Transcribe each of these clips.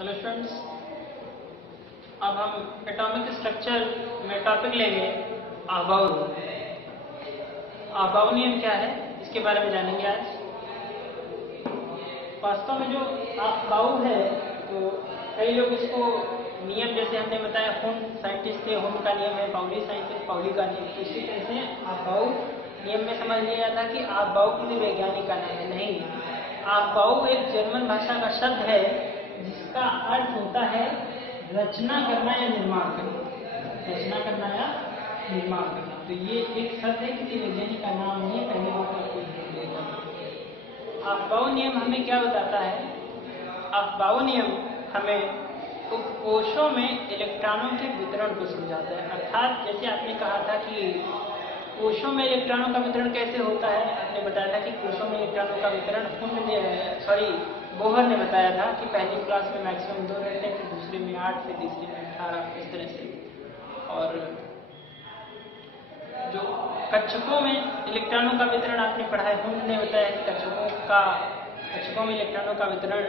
Hello students, अब हम atomic structure में टॉपिक लेंगे आबाऊ। आबाऊ नियम क्या है इसके बारे में जानेंगे आज। वास्तव में जो आबाऊ है तो कई लोग इसको नियम, जैसे हमने बताया हुम साइंटिस्ट थे, हुम का नियम है, पाउली साइंटिस्ट पाउली का नियम, तो इसी तरह से आबाऊ नियम में समझ लिया जाता कि आबाऊ किसी वैज्ञानिक का नाम है। नहीं, आबाऊ एक जर्मन भाषा का शब्द है जिसका अर्थ होता है रचना करना या निर्माण करना। रचना करना या निर्माण करना, तो ये एक शब्द है, किसी वैज्ञानिक का नाम नहीं है। पहले बात आपको ध्यान देना। आबाऊ नियम हमें क्या बताता है? आबाऊ नियम हमें उपकोशों में इलेक्ट्रॉनों के वितरण को समझाता है। अर्थात जैसे आपने कहा था कि कोशों में इलेक्ट्रॉनों का वितरण कैसे होता है, आपने बताया था कि कोशों में इलेक्ट्रॉनों का वितरण बोहर ने बताया था कि पहली क्लास में मैक्सिमम 2 रहते हैं, फिर दूसरे में 8, फिर तीसरे में 18, इस तरह से। और जो कक्षकों में इलेक्ट्रॉनों का वितरण आपने पढ़ा है, हुंड ने बताया कि कक्षकों में इलेक्ट्रॉनों का वितरण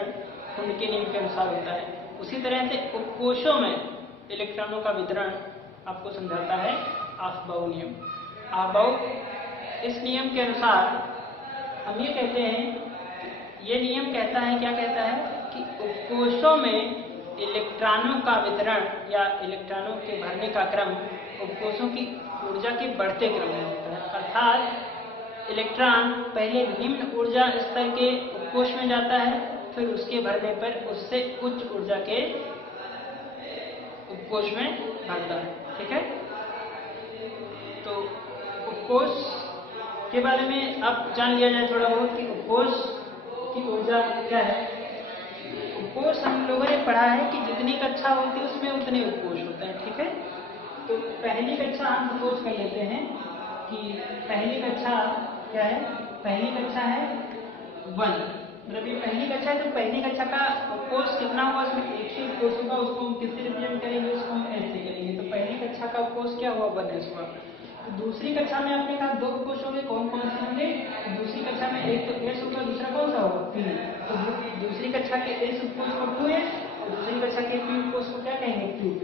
हुंड के नियम के अनुसार होता है। उसी तरह से उपकोशों में इलेक्ट्रॉनों का वितरण आपको समझाता है आबाऊ नियम। आबाऊ इस नियम के अनुसार हम ये कहते हैं, ये नियम कहता है, क्या कहता है कि उपकोशों में इलेक्ट्रॉनों का वितरण या इलेक्ट्रॉनों के भरने का क्रम उपकोशों की ऊर्जा के बढ़ते क्रम में होता है। अर्थात इलेक्ट्रॉन पहले निम्न ऊर्जा स्तर के उपकोश में जाता है, फिर उसके भरने पर उससे उच्च ऊर्जा के उपकोश में भरता है। ठीक है, तो उपकोश के बारे में अब जान लिया जाए थोड़ा बहुत कि उपकोश की ऊर्जा क्या है। उपकोश हम लोगों ने पढ़ा है कि जितनी कक्षा होती है उसमें उतने उपकोश होते हैं। ठीक है, तो पहली कक्षा हम सपोज कर लेते हैं कि पहली कक्षा क्या है, पहली कक्षा है 1, मतलब ये पहली कक्षा है, तो पहली कक्षा का उपकोश कितना होगा, उसमें एक ही उपकोश होगा, उसको हम किससे रिप्रेजेंट करेंगे, उसको हम एस से करेंगे। तो पहली कक्षा का उपकोश क्या हुआ, 1s हुआ। तो दूसरी कक्षा में आपने कहा 2 उपकोश होंगे, कौन कौन से होंगे? दूसरी कक्षा में एक तो एस होगा, दूसरा कौन सा होगा, पी। तो दूसरी कक्षा के एस उपकोश को 2s और दूसरी कक्षा के पी उपकोश को क्या कहेंगे, 2p।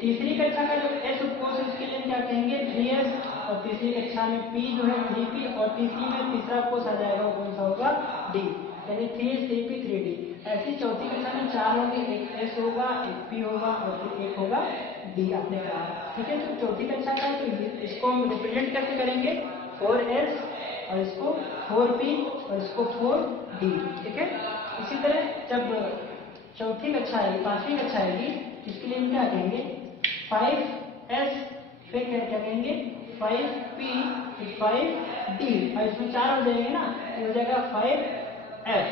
तीसरी कक्षा का जो एस उपकोश है उसके लिए क्या कहेंगे, 3s, और तीसरी कक्षा में पी जो है 3p, और तीसरी में तीसरा उपकोश आ जाएगा, वो कौन सा होगा, डी, यानी 3s 3p 3d। ऐसी चौथी कक्षा में 4 होंगे, एक एस होगा, एक पी होगा और फिर एक होगा डी, आपने कहा। ठीक है, तो चौथी कक्षा का तो इसको हम रिप्रेजेंट कैसे करेंगे, 4s और इसको 4p और इसको 4d। ठीक है, इसी तरह जब चौथी कक्षा आएगी, 5वीं कक्षा आएगी, इसके लिए हम क्या कहेंगे, 5s, फिर क्या कहेंगे, 5p, 5d, और इसमें 4 हो जाएंगे ना, तो हो जाएगा 5f,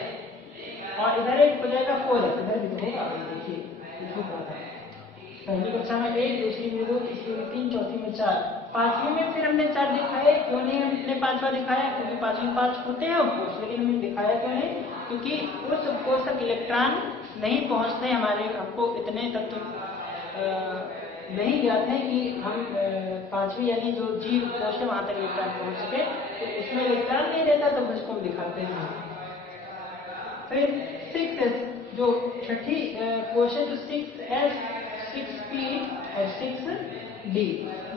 और इधर एक हो जाएगा 4f, इधर भी होगा, देखिए पहली कक्षा में 1, दूसरी में 2, तीसरी में 3, चौथी में 4, 5वीं में फिर हमने 4 दिखाए। क्यों नहीं हमने 5वां दिखाया, क्योंकि 5वीं में 5 होते हैं उपकोश, लेकिन हमने दिखाया क्यों नहीं, क्योंकि उस उपकोश तक इलेक्ट्रॉन नहीं पहुंचते। हमको इतने तत्व नहीं ज्ञात है कि हम 5वीं यानी जो जी उपकोश है वहां तक इलेक्ट्रॉन पहुंच सके, तो उसमें इलेक्ट्रॉन नहीं रहता, तो उसको हम दिखाते हैं। फिर 6s, जो छठी कोश है, तो 6s, 6p और 6d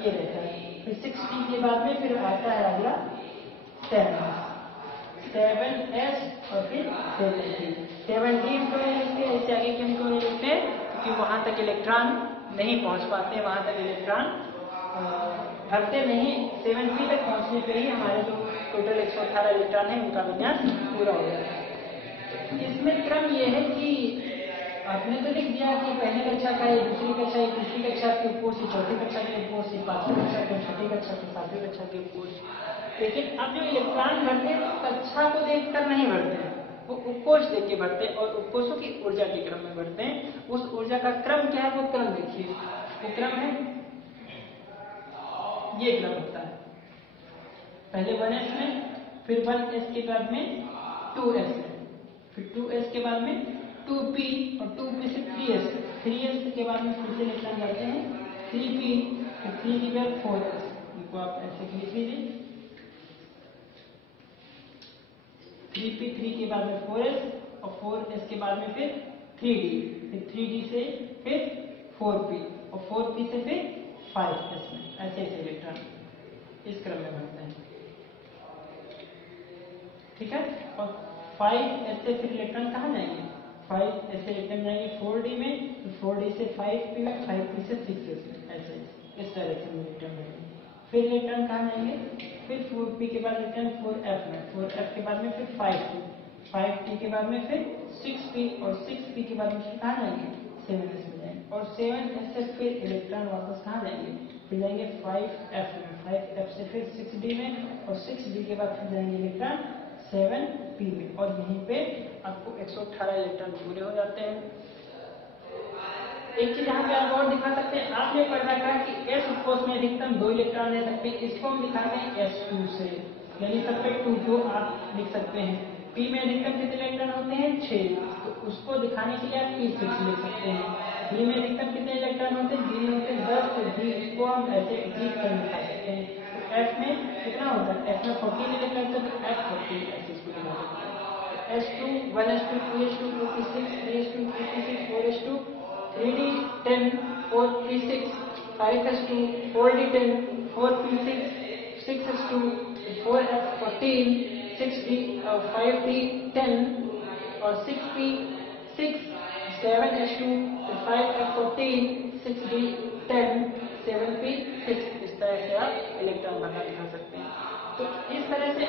ये रहता है। फिर 6p के बाद में फिर आता है अगला 7s और फिर 7d। 7d हम क्यों नहीं लिखते, इससे आगे क्यों नहीं लिखते, क्योंकि वहां तक इलेक्ट्रॉन नहीं पहुंच पाते, वहां तक इलेक्ट्रॉन भरते नहीं। 7p तक पहुंचने पर ही हमारे जो टोटल 118 इलेक्ट्रॉन है उनका विन्यास पूरा हो जाता है। इसमें क्रम यह है कि आपने तो लिख दिया कि पहली कक्षा का, दूसरी कक्षा, तीसरी कक्षा के उपकोश, चौथी कक्षा के उपकोश, 5वीं कक्षा के, छठी कक्षा के, 7वीं कक्षा के उपकोश। लेकिन अब जो इलेक्ट्रॉन भरते हैं वो कक्षा को देखकर नहीं भरते हैं, वो उपकोश देख के भरते हैं, और उपकोशों की ऊर्जा के क्रम में भरते हैं। उस ऊर्जा का क्रम क्या है, वो क्रम देखिए, वो क्रम है, ये क्रम होता है, पहले 1s में, फिर 1s के बाद में 2s, फिर 2s के बाद में 2p, और 2p से 3s, 3s के बाद में फिर से इलेक्ट्रॉन जाते हैं 3p, फिर 3 की बाद 4s, इनको आप ऐसे लिख लीजिए, 3p, 3 के बाद में 4s, और 4s के बाद में फिर 3D, फिर 3D से फिर 4p और 4p से फिर 5s में, ऐसे ऐसे इलेक्ट्रॉन इस क्रम में बनते हैं, ठीक है। और 5s से फिर इलेक्ट्रॉन कहाँ जाएंगे, 5s से इलेक्ट्रॉन जाएंगे 4D में, तो 4D से 5p में, 5p से 6s में, ऐसे इस डायरेक्शन में इलेक्ट्रॉन जाएंगे। फिर इलेक्ट्रॉन कहाँ जाएंगे, फिर 4p के बाद इलेक्ट्रॉन 4f में, 4f के बाद में फिर 5p, 5p के बाद में फिर 6p और 6p के बाद में फिर कहाँ जाएंगे 7s में जाएंगे, और 7s से फिर इलेक्ट्रॉन वापस कहाँ जाएंगे, फिर जाएंगे 5f में, 5f से फिर 6d में, और 6d के बाद फिर जाएंगे इलेक्ट्रॉन 7p में, और यहीं पे आपको 118 इलेक्ट्रॉन पूरे हो जाते हैं। एक चीज यहाँ पे आप और दिखा सकते हैं, आपने पढ़ रखा है कि s उपकोष में अधिकतम 2 इलेक्ट्रॉन दे सकते हैं, इसको हम दिखाएंगे s2 से, यानी सब्जेक्ट 2 जो आप लिख सकते हैं। p में अधिकतम कितने इलेक्ट्रॉन होते हैं 6, तो उसको दिखाने के लिए आप p6 लिख सकते हैं। d में अधिकतम कितने इलेक्ट्रॉन होते हैं, d में होते हैं 10, तो d को हम ऐसे d पर दिखा सकते हैं। तो f में कितना होता है, f में 14 इलेक्ट्रॉन, तो f14 ऐसे इसको दिखा सकते हैं। s2 1s2 2s2 2p6 3s2 2p6 4s2 3d 10 4p6 5s2 4d10 4p6 6s2 4f14 6d 5d 10 और 6p 6 7s2 5f14 6d 10 7p 6, इस तरह से आप इलेक्ट्रॉन भरना दिखा सकते हैं। तो इस तरह से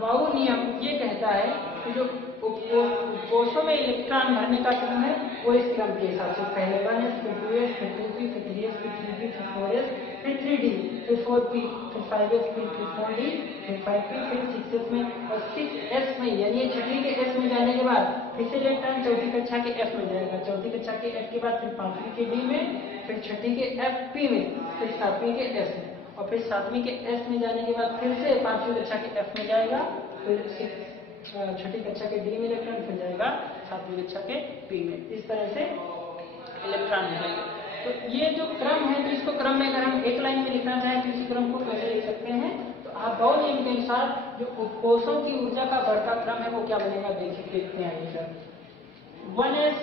बाउ नियम ये कहता है कि जो उपकोषों में इलेक्ट्रॉन भरने का क्रम है वो इस क्रम के हिसाब से, पहले 1s फिर 2s फिर 2p फिर 3s फिर 3p फिर 4s फिर 3d फिर 4p फिर 5s फिर 4d फिर 5p फिर 6s में, और 6s में यानी छठी के s में जाने के बाद फिर से इलेक्ट्रॉन चौथी कक्षा के f में जाएगा, चौथी कक्षा के f के बाद फिर पांचवी के d में, फिर छठी के fp में, फिर सातवीं के s में, और फिर सातवीं के s में जाने के बाद फिर से पांचवी कक्षा के f में जाएगा, फिर छठी कक्षा के d में इलेक्ट्रॉन, फिर जाएगा सातवीं कक्षा के p में, इस तरह से इलेक्ट्रॉन जाएंगे। तो ये जो क्रम है, तो इसको क्रम में अगर हम एक लाइन में लिखना चाहें तो इसी क्रम को कैसे लिख सकते हैं, तो आप बाउ नियम के अनुसार जो उपकोषों की ऊर्जा का बढ़ता क्रम है वो क्या बनेगा, देखते हैं आंसर। 1s,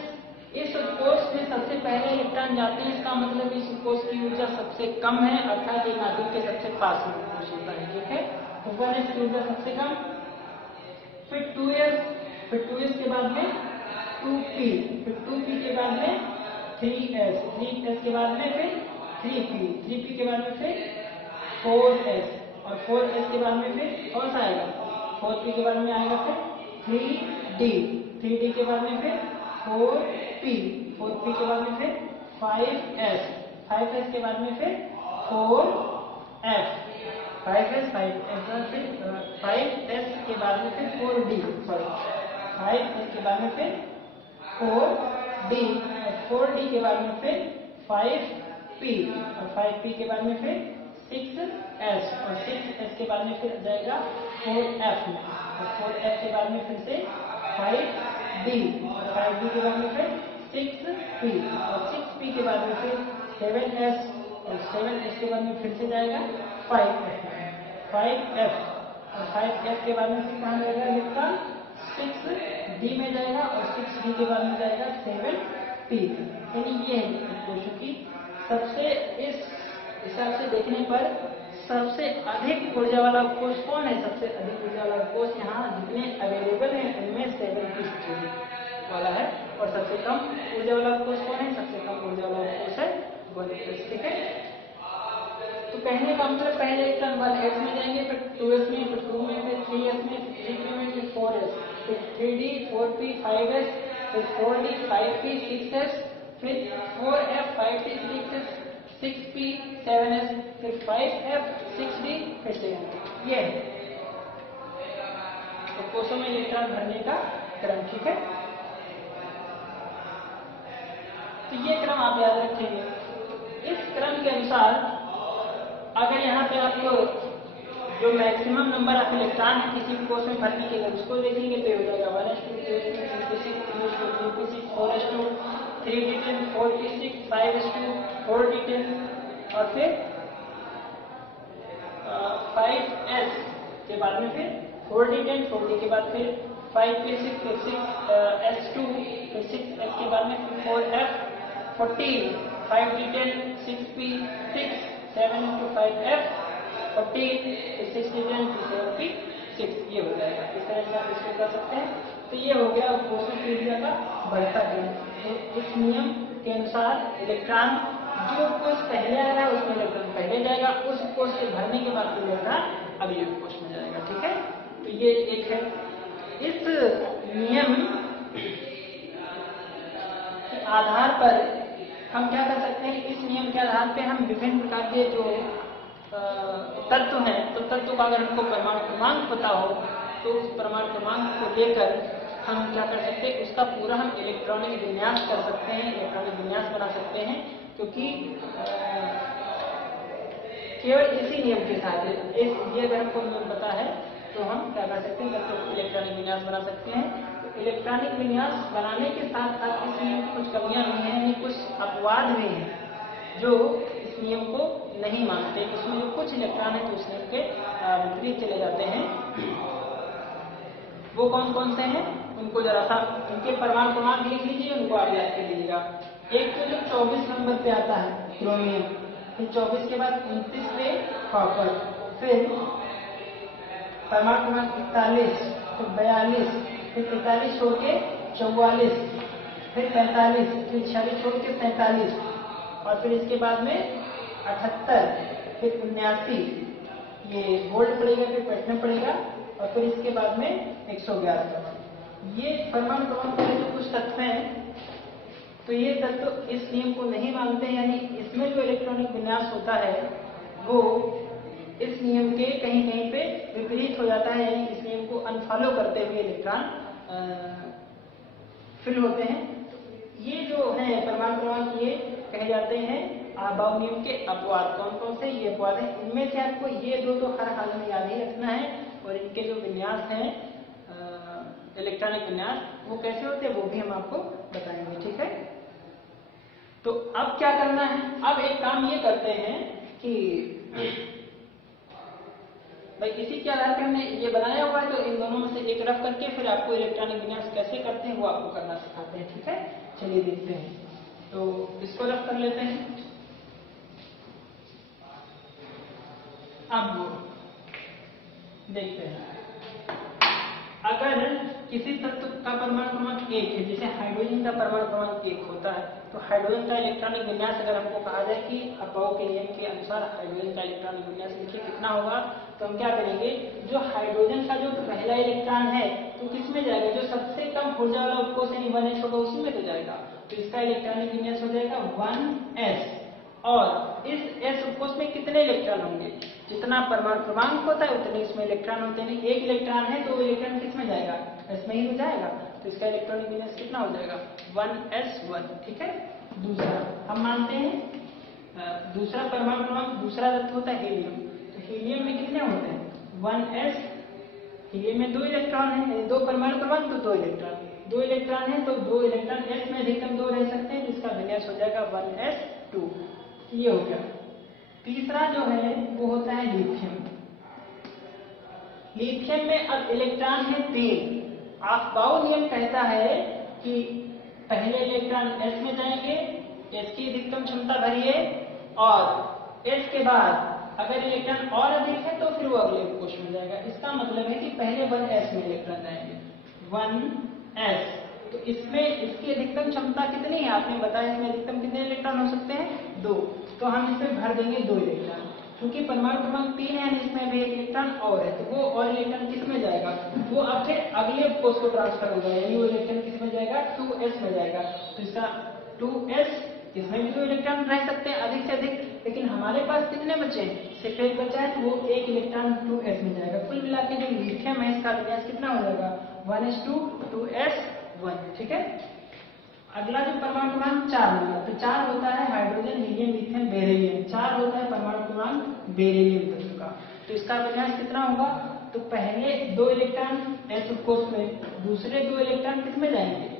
इस उपकोष में सबसे पहले इलेक्ट्रॉन जाते हैं, इसका मतलब इस उपकोष की ऊर्जा सबसे कम है, अर्थात ये नाभिक के सबसे पास में उपकोष होता है, ठीक है। तो 1s की ऊर्जा सबसे कम, फिर 2s, फिर 2s के बाद में 2p, फिर 2p के बाद में 3s, 3s के बाद में फिर 3p, 3p के बाद में फिर 4s, और 4s के बाद में फिर कौन सा आएगा, 4p के बाद में आएगा फिर 3d, 3d के बाद में फिर 4p, 4p के बाद में फिर 5s, 5s के बाद में फिर 4f, 5s, 5s फिर 5s के बाद में फिर 4d, सॉरी 5s के बाद में फिर 4d, और 4d के बाद में फिर 5p, और 5p के बाद में फिर 6s, और 6s के बाद में फिर जाएगा 4f में, और 4f के बाद में फिर से 5d, और 5d के बाद में फिर 6p, और 6p के बाद में फिर 7s, और 7s के बाद में फिर से जाएगा 5f, 5f, और 5f के बाद में फिर कहाँ जाएगा इलेक्ट्रॉन 6d में जाएगा, और 6d के बाद में जाएगा 7p, यानी ये है उपकोषों की सबसे, इस हिसाब से देखने पर सबसे अधिक ऊर्जा वाला उपकोष कौन है, सबसे अधिक ऊर्जा वाला उपकोष यहाँ जितने अवेलेबल है उनमें 7p सबसे अधिक वाला है, और सबसे कम ऊर्जा वाला उपकोष कौन है, सबसे कम ऊर्जा वाला उपकोष है 1s, ठीक है। तो कहने का मतलब पहले इलेक्ट्रॉन 1s में जाएंगे, फिर 2s में, फिर 2 में, फिर 3s में, फिर 3p में, फिर 4s, फिर 3d 4p 5s, फिर 4d 5p 6s, फिर 4f 5d 6s, 6p 7s, फिर 5f 6d, फिर 7p, ये है तो कोषों में इलेक्ट्रॉन भरने का क्रम, ठीक है। तो ये क्रम आप याद रखेंगे। इस क्रम के अनुसार अगर यहाँ पे आपको जो मैक्सिमम नंबर ऑफ इलेक्ट्रॉन है किसी भी कोष में भरने के लिए उसको देखेंगे तो हो जाएगा 1s2 2s2 3p6 3s2 3p6 4s2 3d10 4p6 5s2 4d10, और फिर 5s के बाद में फिर 4d10, 4d के बाद फिर 5p6 फिर 6s2 फिर 6f के बाद में 4f 14 5d10 6p6 7 into 5f 14 फिर 6d10 7p6 ये हो जाएगा। इस तरह से आप इसको कर सकते हैं। तो ये हो गया अपोजिट एरिया का बढ़ता है। तो इस नियम के अनुसार इलेक्ट्रॉन जो कोष पहले आ रहा है उसमें इलेक्ट्रॉन पहले जाएगा, उस कोष से भरने के बाद फिर इलेक्ट्रॉन अगले कोष में जाएगा। ठीक है, तो ये एक है। इस नियम के आधार पर हम क्या कर सकते हैं, इस नियम के आधार पे हम विभिन्न प्रकार के जो तत्व हैं, तो तत्व का अगर हमको परमाणु क्रमांक पता हो तो उस परमाणु क्रमांक को लेकर हम क्या कर सकते हैं, उसका पूरा हम इलेक्ट्रॉनिक विन्यास कर सकते हैं, इलेक्ट्रॉनिक विन्यास बना सकते हैं। क्योंकि केवल इसी नियम के साथ ये अगर हमको नियम पता है तो हम क्या कर सकते हैं, तत्व इलेक्ट्रॉनिक विन्यास बना सकते हैं। तो इलेक्ट्रॉनिक विन्यास बनाने के साथ साथ इस नियम की कुछ कमियां भी हैं, यानी कुछ अपवाद भी हैं जो इस नियम को नहीं मानते। इसमें जो कुछ इलेक्ट्रॉन है तो उस नियम के विपरीत चले जाते हैं। वो कौन कौन से हैं, उनको जरा सा उनके परमाणु क्रमांक लिख लीजिए, उनको आप याद कर लीजिएगा। एक तो जो 24 नंबर पे आता है क्रोमियम, फिर 24 के बाद 29 पे कॉपर, फिर परमाणु क्रमांक 41, फिर 42, फिर 43 छोड़ के 44, फिर 45, फिर 46 छोड़ के 47, और फिर इसके बाद में 78, फिर 79, ये गोल्ड पड़ेगा, फिर प्लेटिनम पड़ेगा, और फिर इसके बाद में 111। ये परमाणु क्रमांक के जो कुछ तत्व हैं, तो ये तत्व इस नियम को नहीं मानते, यानी इसमें जो इलेक्ट्रॉनिक विन्यास होता है वो इस नियम के कहीं कहीं पे विपरीत हो जाता है, यानी इस नियम को अनफॉलो करते हुए इलेक्ट्रॉन फिल होते हैं। ये जो है परमाणु क्रमांक ये कहे जाते हैं आबाउ नियम के अपवाद। कौन कौन से ये अपवाद हैं, इनमें से आपको ये दो तो हर हाल में याद ही रखना है, और इनके जो विन्यास हैं इलेक्ट्रॉनिक विन्यास वो कैसे होते हैं वो भी हम आपको बताएंगे। ठीक है, तो अब क्या करना है, अब एक काम ये करते हैं कि भाई इसी के आधार पर हमने ये बनाया हुआ है, तो इन दोनों में से एक रफ करके फिर आपको इलेक्ट्रॉनिक विन्यास कैसे करते हैं वो आपको करना सिखाते हैं। ठीक है, चलिए देखते हैं। तो इसको रफ कर लेते हैं। अब देखते हैं, अगर किसी तत्व का परमाणु क्रमांक 1 है, जैसे हाइड्रोजन का परमाणु क्रमांक 1 होता है, तो हाइड्रोजन का इलेक्ट्रॉनिक विन्यास अगर हमको कहा जाए कि अपाउ के नियम के अनुसार हाइड्रोजन का इलेक्ट्रॉनिक विन्यास लिखिए कितना होगा, तो हम क्या करेंगे, जो हाइड्रोजन का जो पहला इलेक्ट्रॉन है तो किसमें जाएगा, जो सबसे कम ऊर्जा वाला उपकोष यानी 1s होगा उसी में तो जाएगा, तो इसका इलेक्ट्रॉनिक विन्यास हो जाएगा 1s। और इस s उपकोष में कितने इलेक्ट्रॉन होंगे, जितना परमाणु क्रमांक होता है उतने इसमें इलेक्ट्रॉन होते हैं। एक इलेक्ट्रॉन है तो इलेक्ट्रॉन किसमें जाएगा, s में ही तो जाएगा, तो इसका इलेक्ट्रॉनिक विन्यास कितना हो जाएगा 1s1। ठीक है, दूसरा हम मानते हैं दूसरा परमाणु क्रमांक दूसरा तत्व होता है हीलियम, तो हीलियम में कितने होते हैं 1s, हीलियम में 2 इलेक्ट्रॉन है, 2 परमाणु क्रमांक तो 2 इलेक्ट्रॉन, 2 इलेक्ट्रॉन है तो 2 इलेक्ट्रॉन s में अधिकतम 2 रह सकते हैं, जिसका विन्यास हो जाएगा 1s2। ये हो गया। तीसरा जो है वो होता है लिथियम। लिथियम में अब इलेक्ट्रॉन है 3। अफबाउ नियम कहता है कि पहले इलेक्ट्रॉन s में जाएंगे, s की अधिकतम क्षमता भरिए, और s के बाद अगर इलेक्ट्रॉन और अधिक है तो फिर वो अगले कोश में जाएगा। इसका मतलब है कि पहले 1s में इलेक्ट्रॉन जाएंगे 1s, तो इसमें इसकी अधिकतम क्षमता कितनी है, आपने बताया इसमें अधिकतम कितने इलेक्ट्रॉन हो सकते हैं 2, तो हम इसमें भर देंगे 2 इलेक्ट्रॉन, क्योंकि परमाणु क्रमांक 3 है इसमें भी 1 इलेक्ट्रॉन और है, तो वो और इलेक्ट्रॉन किसमें जाएगा, वो अब फिर अगले कोष को ट्रांसफर होगा, यानी वो इलेक्ट्रॉन किसमें जाएगा 2s में जाएगा, तो इसका 2s, इसमें भी 2 इलेक्ट्रॉन रह सकते हैं अधिक से अधिक, लेकिन हमारे पास कितने बचे हैं, सिर्फ 1 बचा है, तो वो 1 इलेक्ट्रॉन 2s में जाएगा। कुल मिला के जो लिथियम है इसका विन्यास कितना हो जाएगा 1s2 2s1। ठीक है, अगला जो परमाणु क्रमांक 4 होगा, तो 4 होता है हाइड्रोजन हीलियम लिथियम बेरिलियम, 4 होता है परमाणु क्रमांक बेरिलियम तत्व का, तो इसका विन्यास कितना होगा, तो पहले 2 इलेक्ट्रॉन s उपकोष में, दूसरे 2 इलेक्ट्रॉन किसमें जाएंगे,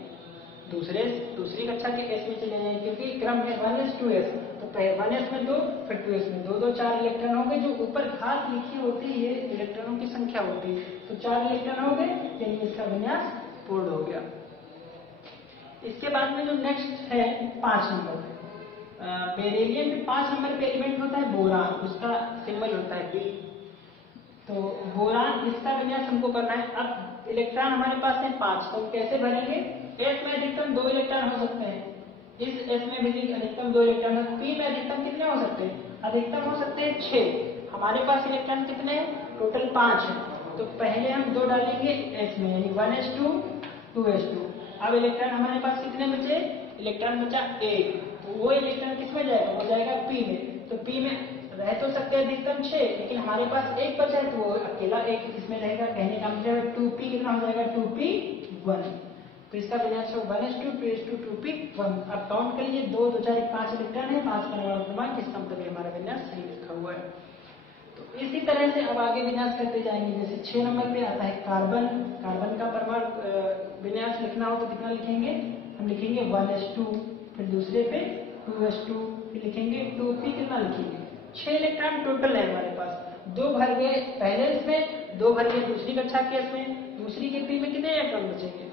दूसरी कक्षा के s में चले जाएंगे, क्योंकि क्रम है 1s2s, तो पहले 1s में 2, फिर 2s में 2, 4 इलेक्ट्रॉन होंगे। जो ऊपर घात लिखी होती है ये इलेक्ट्रॉनों की संख्या होती है। तो 4 इलेक्ट्रॉन हो गए, यानी इसका विन्यास पूर्ण हो गया। इसके बाद में जो नेक्स्ट है 5 नंबर बेरिलियम में 5 नंबर पे एलिमेंट होता है बोरान, उसका सिंबल होता है B। तो बोरान, इसका विन्यास हमको करना है। अब इलेक्ट्रॉन हमारे पास है 5, तो कैसे भरेंगे? S में अधिकतम 2 इलेक्ट्रॉन हो सकते हैं, इस S में भी अधिकतम 2 इलेक्ट्रॉन है। P में अधिकतम कितने हो सकते हैं? अधिकतम हो सकते हैं 6। हमारे पास इलेक्ट्रॉन कितने हैं? टोटल 5 है। तो पहले हम 2 डालेंगे S में, यानी 1s2 2s2। अब इलेक्ट्रॉन हमारे पास कितने बचे? इलेक्ट्रॉन बचा 1, तो वो इलेक्ट्रॉन किस में जाएगा? वो जाएगा P में। तो P में रह तो सकते हैं अधिकतम 6, लेकिन हमारे पास 1 बचा है, तो वो अकेला 1 इसमें रहेगा। कहने का मतलब 2p कितना हो जाएगा? 2p1। तो इसका विन्यास होगा 1s2 2s2 2p1। अब काउंट कर लीजिए, 2 2 4 5 इलेक्ट्रॉन है, 5 परमाणु क्रमांक, इसका मतलब हमारा विन्यास सही लिखा हुआ है। तो इसी तरह से अब आगे विन्यास करते जाएंगे। जैसे 6 नंबर पे आता है कार्बन। कार्बन का परमाणु विन्यास लिखना हो तो कितना लिखेंगे? हम लिखेंगे 1s2, फिर दूसरे पे 2s2, फिर लिखेंगे 2p। कितना लिखेंगे? 6 इलेक्ट्रॉन टोटल है हमारे पास। 2 भर गए पहले इसमें, 2 भर गए दूसरी कक्षा के इसमें, दूसरी के P में कितने इलेक्ट्रॉन बचेंगे?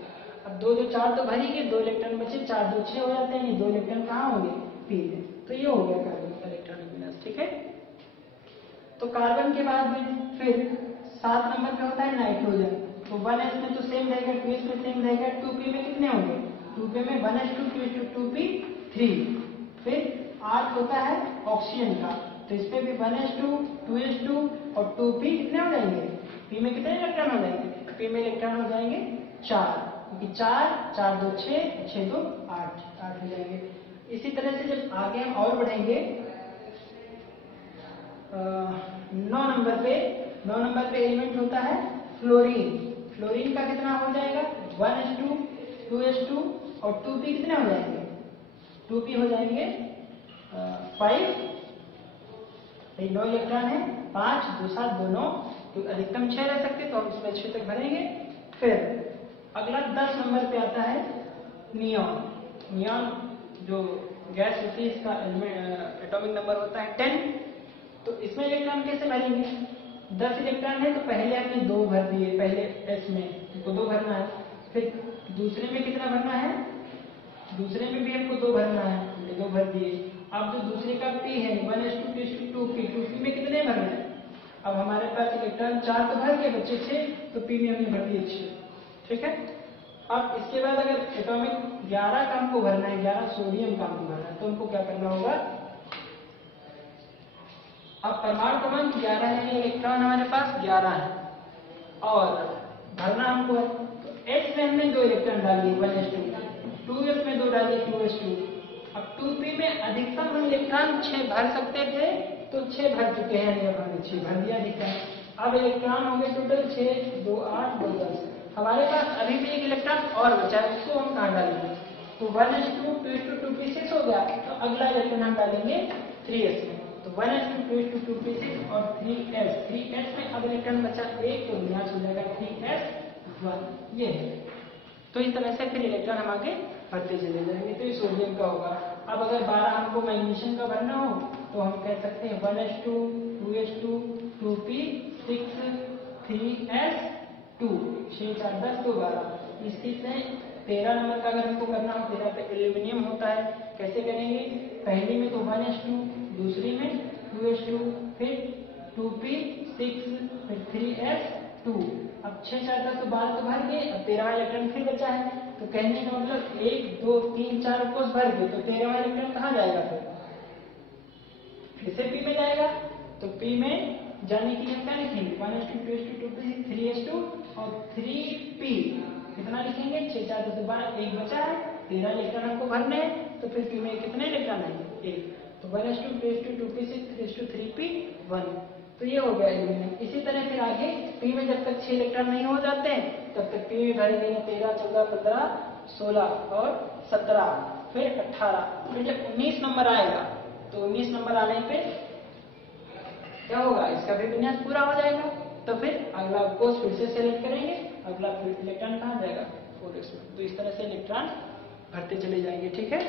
अब 2 2 4 तो भर ही गए, 2 इलेक्ट्रॉन बचे, 4 2 6 हो जाते हैं। ये 2 इलेक्ट्रॉन कहाँ होंगे? P में। तो ये हो गया कार्बन का इलेक्ट्रॉनिक विन्यास। ठीक है, तो कार्बन के बाद में फिर 7 नंबर पे होता है नाइट्रोजन। तो 1s में तो सेम रहेगा, 2s में सेम रहेगा, 2p में कितने होंगे? 2p में 1s2 2s2 2p 3। फिर 8 होता है ऑक्सीजन का, तो इस पे भी 1s2 2s2 और 2p कितने हो जाएंगे? p में कितने इलेक्ट्रॉन हो जाएंगे? p में इलेक्ट्रॉन हो जाएंगे 4, क्योंकि 4 4 2 6 6 2 8 8 हो जाएंगे। इसी तरह से जब आगे हम और बढ़ेंगे 9 नंबर पे एलिमेंट होता है फ्लोरीन। फ्लोरीन का कितना हो जाएगा? 1s2 2s2 और 2p कितने हो जाएंगे? 2p हो जाएंगे 5। 9 इलेक्ट्रॉन है, 5 2 7 2 9, तो अधिकतम 6 रह सकते, तो हम इसमें 6 तक भरेंगे। फिर अगला 10 नंबर पे आता है नियॉन। नियॉन जो गैस होती है, इसका एटॉमिक नंबर होता है 10। तो इसमें इलेक्ट्रॉन कैसे भरेंगे? 10 इलेक्ट्रॉन है, तो पहले हमने 2 भर दिए, पहले S में हमको 2 भरना है। फिर दूसरे में कितना भरना है? दूसरे में भी हमको 2 भरना है, हमने 2 भर दिए। अब जो दूसरे का P है 1s2 2s2 2p, 2p में कितने भरना है? अब हमारे पास इलेक्ट्रॉन 4 तो भर गए, बचे 6, तो P में हमने भर दिए 6। ठीक है, अब इसके बाद अगर एटॉमिक 11 का हमको भरना है, 11 सोडियम का हमको भरना है, तो हमको क्या करना होगा? अब परमाणु क्रमांक 11 है, इलेक्ट्रॉन हमारे पास 11 है और भरना हमको है। तो S में हमने 2 इलेक्ट्रॉन डालिए 1s2, 2s में 2 डालिए 2s2। अब 2p में अधिकतम हम इलेक्ट्रॉन 6 भर सकते थे, तो 6 भर चुके हैं, हमने 6 भर दिया अधिकतम। अब इलेक्ट्रॉन होंगे टोटल 6 2 8 2 10। हमारे पास अभी भी एक इलेक्ट्रॉन और बचा है, उसको हम कहाँ डालेंगे? तो 1s2 2s2 2p 6 हो गया, तो अगला इलेक्ट्रॉन हम डालेंगे 3s में। तो 1s2 2s2 2p 6 और 3s में अब इलेक्ट्रॉन बचा 1, तो विन्यास हो जाएगा 3s1। ये है। तो इस तरह से फिर इलेक्ट्रॉन हम आगे भरते चले जाएंगे। तो ये सोडियम का होगा। अब अगर 12 हमको मैग्नीशियम का भरना हो, तो हम कह सकते हैं 1s2 2s2 2p 6 3s2 6 4 10 2 12। इसी से 13 नंबर का अगर हमको करना हो, 13 पे एल्यूमिनियम होता है। कैसे करेंगे? पहली में तो 1s2, दूसरी में 2s2, फिर 2p 6, फिर 3s2। अब 6 4 10 तो 12 तो भर गए, अब 13वां इलेक्ट्रॉन फिर बचा है। तो कहने का मतलब 1 2 3 4 कोष भर गए, तो 13वां इलेक्ट्रॉन कहाँ जाएगा? फिर से P में जाएगा। तो P में जाने के लिए हम क्या लिखेंगे? 1s2 2s2 2p 3s2 और 3p कितना लिखेंगे? 6 4 10 12, 1 बचा है, 13 इलेक्ट्रॉन हमको भरने हैं, तो फिर P में कितने इलेक्ट्रॉन आएंगे? 1। तो 1s2 2s2 2p 6 3s2 3p1। तो ये हो गया एल्यूमिनियम। इसी तरह फिर आगे P में जब तक 6 इलेक्ट्रॉन नहीं हो जाते हैं, तब तक P में भरेंगे 13 14 15 16 और 17, फिर 18। फिर जब 19 नंबर आएगा, तो 19 नंबर आने पे क्या होगा? इसका भी विन्यास पूरा हो जाएगा। तो फिर अगला कोष फिर से सेलेक्ट करेंगे, अगला फिर इलेक्ट्रॉन कहाँ जाएगा? 4s में। तो इस तरह से इलेक्ट्रॉन भरते चले जाएंगे। ठीक है,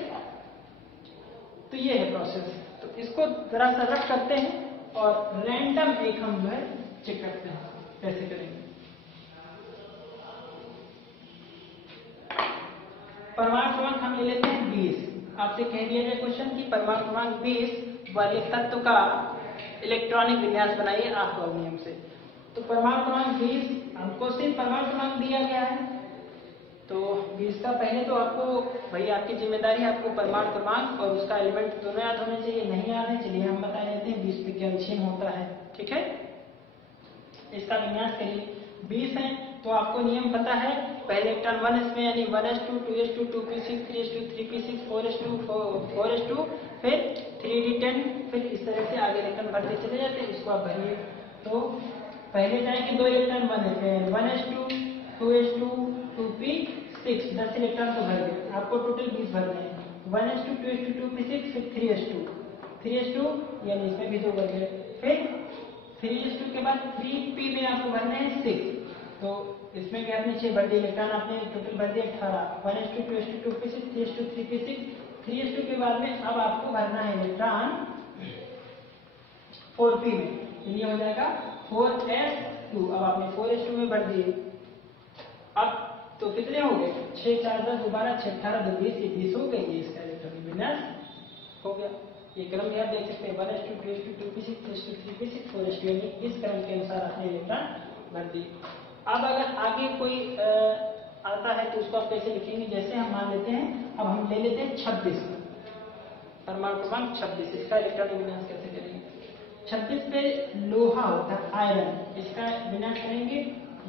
तो ये है प्रोसेस। तो इसको जरा सा रफ करते हैं और रैंडम एक हम जो है चेक करते हैं कैसे करेंगे। परमाणु क्रमांक हम ले लेते हैं 20। आपसे कह दिया गया क्वेश्चन कि परमाणु क्रमांक 20 वाले तत्व का इलेक्ट्रॉनिक विन्यास बनाइए आफ नियम से। तो परमाणु क्रमांक 20 हमको सिर्फ परमाणु क्रमांक दिया गया है, तो 20 का पहले तो आपको भाई आपकी जिम्मेदारी है, आपको परमाणु क्रमांक और उसका एलिमेंट दोनों याद होने चाहिए। नहीं याद है, चलिए हम बता देते हैं 20 पे कैल्शियम होता है, ठीक है। इसका विन्यास करिए। 20 है तो आपको नियम पता है, पहले इलेक्ट्रॉन 1 इसमें यानी 1s2 2s2 2p6 3s2 3p6 4s2 4s2 फिर 3d10, फिर इस तरह से आगे इलेक्ट्रॉन भरते चले जाते हैं। इसको आप भरिए। तो पहले जाएंगे 2 electron 1s2 2s2 2p6 10 electron तो भर गए, आपको टोटल 20 भरने हैं। 1s2 2s2 2p6 फिर 3s2 यानी इसमें भी 2 भर गए। फिर 3s2 के बाद 3p में आपको भरने हैं 6, तो इसमें भी आपने 6 भर दिए इलेक्ट्रॉन, आपने टोटल भर दिए 18। 1s2 2s2 2p6 3s2 3p6 3s2 के बाद में अब आपको भरना है इलेक्ट्रॉन 4p में, ये हो जाएगा 4s2। अब आपने 4s2 में भर दिए। अब तो कितने हो गए 6 4 10 12 6 18 2 20, ये 20 हो गए। इसका इलेक्ट्रॉनिक विन्यास हो गया। ये क्रम भी आप देख सकते हैं 1s2 2s2 2p6 3s2 3p6 4s2, यानी इस क्रम के अनुसार आपने इलेक्ट्रॉन भर दिए। अब अगर आगे कोई आता है तो उसको आप कैसे लिखेंगे, जैसे हम मान लेते हैं, अब हम ले लेते हैं 26 परमाणु क्रमांक 26। इसका इलेक्ट्रॉनिक विन्यास कैसे करेंगे। 26 पे लोहा होता है आयरन, इसका विन्यास करेंगे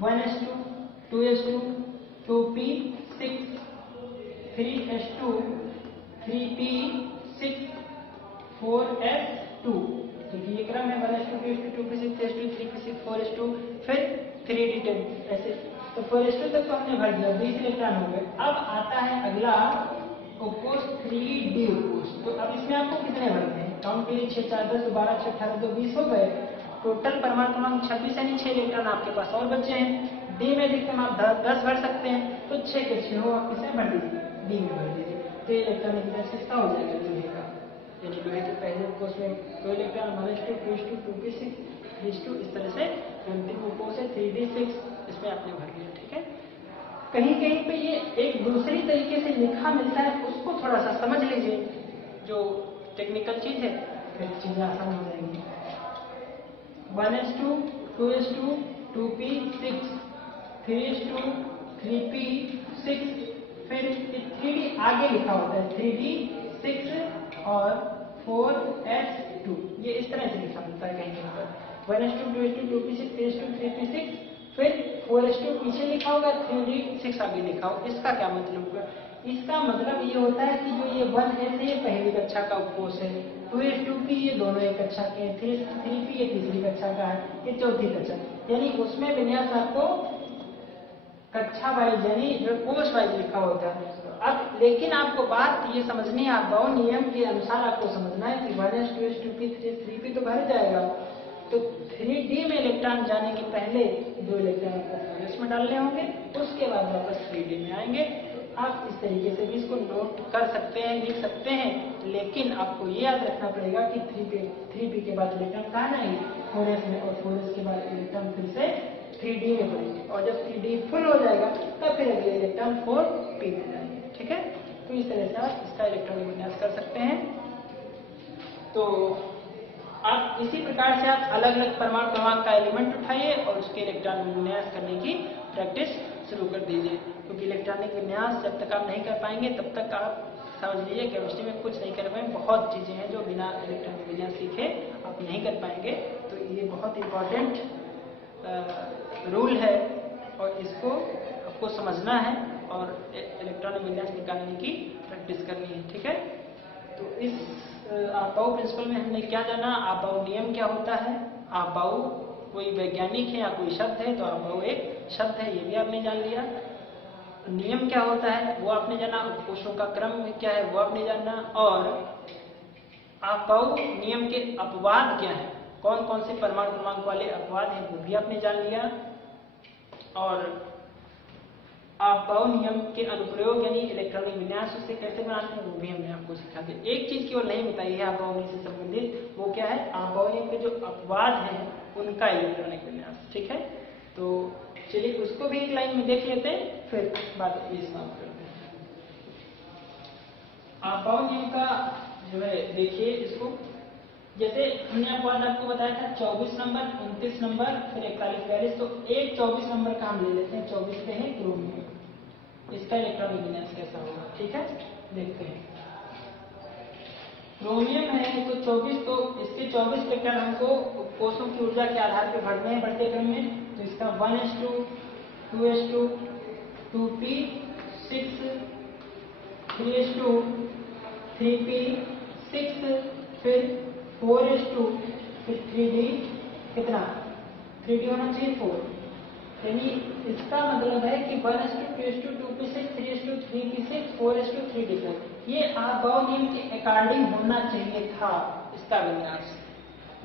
1s2 2s2 2p6 3s2 3p6 4s2, तो ये क्रम है 1s2 2s2 2p6 3s2 3p6 4s2 फिर 3d10 ऐसे। तो 4s2 तक तो हमने भर दिया, 20 इलेक्ट्रॉन हो गए। अब आता है अगला उपकोष 3d उपकोष। तो अब इसमें आपको कितने भरने हैं, काउंट करिए 6 4 10 12 6 18 2 20 हो गए। टोटल परमाणु क्रमांक 26 यानी 6 इलेक्ट्रॉन आपके पास और बचे हैं। डी में अधिकतम आप 10 भर सकते हैं, तो 6 के 6 हो आप इसे भर दीजिए, डी में भर दीजिए। तो इलेक्ट्रॉनिक विन्यास किसका हो जाएगा, लोहे का। यानी लोहे के पहले उपकोष में 2 electron 1s2 2s2 2p6 3s2, इस तरह से अंतिम उपकोष है 3d6, इसमें आपने भर दिया, ठीक है। कहीं कहीं पे ये एक दूसरी तरीके से लिखा मिलता है, उसको थोड़ा सा समझ लीजिए, जो टेक्निकल चीज है, फिर चीजें आसान हो जाएंगी। 1s2 2s2 2p6 3s2 3p6 फिर 3d आगे लिखा होता है 3d6 और 4s2, ये इस तरह से लिखा मिलता है कहीं पर 1s2 2s2 2p6 3s2 3p6 फिर 4s2 पीछे लिखा होगा 3d6 आगे लिखा हो। इसका क्या मतलब हुआ, इसका मतलब ये होता है कि जो ये 1s है ये पहली कक्षा का उपकोष है, 2s2p ये दोनों एक कक्षा के हैं, 3p ये तीसरी कक्षा का है, ये चौथी कक्षा, यानी उसमें विन्यास आपको कक्षा वाइज यानी जो कोष वाइज लिखा होता है। अब लेकिन आपको बात ये समझनी है, आप बाउंड नियम के अनुसार आपको समझना है कि 1s 2s 2p 3p तो भर जाएगा, तो 3d में इलेक्ट्रॉन जाने के पहले 2 इलेक्ट्रॉन आपको 4s में डालने होंगे, उसके बाद वापस 3d में आएंगे। आप इस तरीके से भी इसको नोट कर सकते हैं, लिख सकते हैं, लेकिन आपको ये याद रखना पड़ेगा कि 3p के बाद इलेक्ट्रॉन कहाँ आएंगे 4s में, और 4s के बाद इलेक्ट्रॉन फिर से 3d में पड़ेंगे, और जब 3d फुल हो जाएगा तब फिर अगले इलेक्ट्रॉन 4p में जाएंगे, ठीक है। तो इस तरह से आप इसका इलेक्ट्रॉनिक विन्यास कर सकते हैं। तो आप इसी प्रकार से आप अलग अलग परमाणु क्रमांक का एलिमेंट उठाइए और उसके इलेक्ट्रॉनिक विन्यास करने की प्रैक्टिस शुरू कर दीजिए, क्योंकि इलेक्ट्रॉनिक विन्यास जब तक आप नहीं कर पाएंगे तब तक आप समझ लीजिए केमिस्ट्री में कुछ नहीं कर पाएंगे। बहुत चीजें हैं जो बिना इलेक्ट्रॉनिक विन्यास सीखे आप नहीं कर पाएंगे। तो ये बहुत इंपॉर्टेंट रूल है और इसको आपको समझना है और इलेक्ट्रॉनिक विन्यास निकालने की प्रैक्टिस करनी है, ठीक है। तो इस आबाऊ प्रिंसिपल में हमने क्या जाना, आबाऊ नियम क्या होता है, आबाऊ कोई वैज्ञानिक है या कोई शब्द है, तो आबाऊ एक शब्द है, ये भी आपने जान लिया। नियम क्या होता है वो आपने जाना, उपकोषों का क्रम क्या है वो आपने जानना, और आबाऊ नियम के अपवाद क्या है, कौन कौन से परमाणु क्रमांक वाले अपवाद हैं वो भी आपने जान लिया। और अबाव नियम के अनुप्रयोग यानी इलेक्ट्रॉनिक विन्यास उसे कैसे बनाते हैं वो भी हमने आपको सिखा दिया। एक चीज केवल नहीं बताई है अबाव नियम से संबंधित, वो क्या है, अबाव नियम के जो अपवाद हैं उनका इलेक्ट्रॉनिक विन्यास। ठीक है, तो चलिए उसको भी एक लाइन में देख लेते हैं, फिर बात समाप्त करते हैं। अबाव नियम का जो है देखिए इसको, जैसे हमने आपको बताया था 24 नंबर, 29 नंबर, फिर 41, 42, तो एक 24 नंबर का हम ले लेते हैं। 24 पे है क्रोमियम, इसका इलेक्ट्रॉनिक विन्यास कैसा होगा, ठीक है, देखते हैं। क्रोमियम है तो 24, तो इसके 24 इलेक्ट्रॉन हमको कोषों की ऊर्जा के आधार पर भरने हैं बढ़ते क्रम में। तो इसका 1s2, 2s2, 2p6, 3s2, 3p6, फिर 4s2, फिर 3d, कितना 3d होना चाहिए 4। यानी इसका मतलब है कि 1s2, 2s2, 2p6, 3s2, 3p6, 4s2, 3d4, ये अबाव नियम के अकॉर्डिंग होना चाहिए था इसका विन्यास,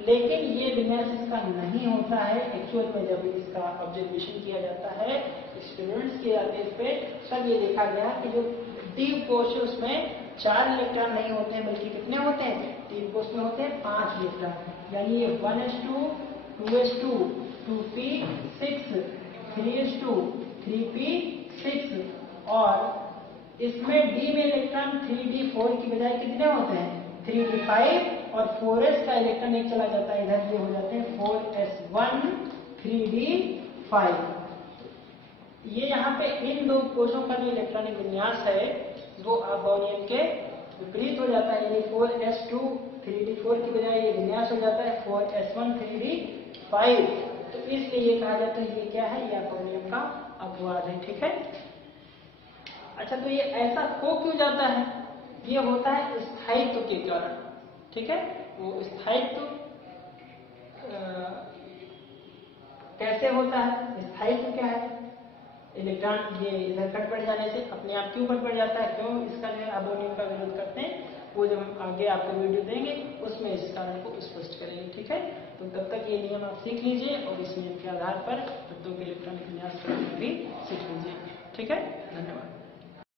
लेकिन ये विन्यास इसका नहीं होता है एक्चुअल में। जब इसका ऑब्जर्वेशन किया जाता है, एक्सपेरिमेंट्स किए जाते हैं इस पे, तब ये देखा गया कि जो डी कोष है उसमें 4 इलेक्ट्रॉन नहीं होते हैं, बल्कि कितने होते हैं, 3 कोष में होते हैं 5 इलेक्ट्रॉन। यानी ये 1s2, 2s2, 2p6, 3s2, 3p6, और इसमें डी में इलेक्ट्रॉन 3d4 की बजाय कितने होते हैं, 3d5, और 4s का इलेक्ट्रॉन एक चला जाता है इधर, ये हो जाते हैं 4s1, 3d5। ये यहाँ पे इन दो कोषों का जो इलेक्ट्रॉनिक विन्यास है वो अबाव नियम के विपरीत हो जाता है। यानी 4s2, 3d4 की बजाय ये विन्यास हो जाता है 4s1, 3d5। तो इसलिए ये कहा जाता है ये क्या है, ये अबाव नियम का अपवाद है। ठीक है, अच्छा, तो ये ऐसा हो क्यों जाता है, ये होता है स्थायित्व के कारण। ठीक है, वो स्थायित्व कैसे होता है, स्थायित्व क्या है, इलेक्ट्रॉन ये इधर कट पड़ जाने से अपने आप क्यों कट पड़ जाता है, क्यों इसका जो है अबाव नियम का विरोध करते हैं, वो जब हम आगे आपको वीडियो देंगे उसमें इस कारण को स्पष्ट करेंगे। ठीक है, तो तब तक ये नियम आप सीख लीजिए और इस नियम के आधार पर तत्वों के इलेक्ट्रॉनिक विन्यास भी सीख लीजिए। ठीक है, धन्यवाद।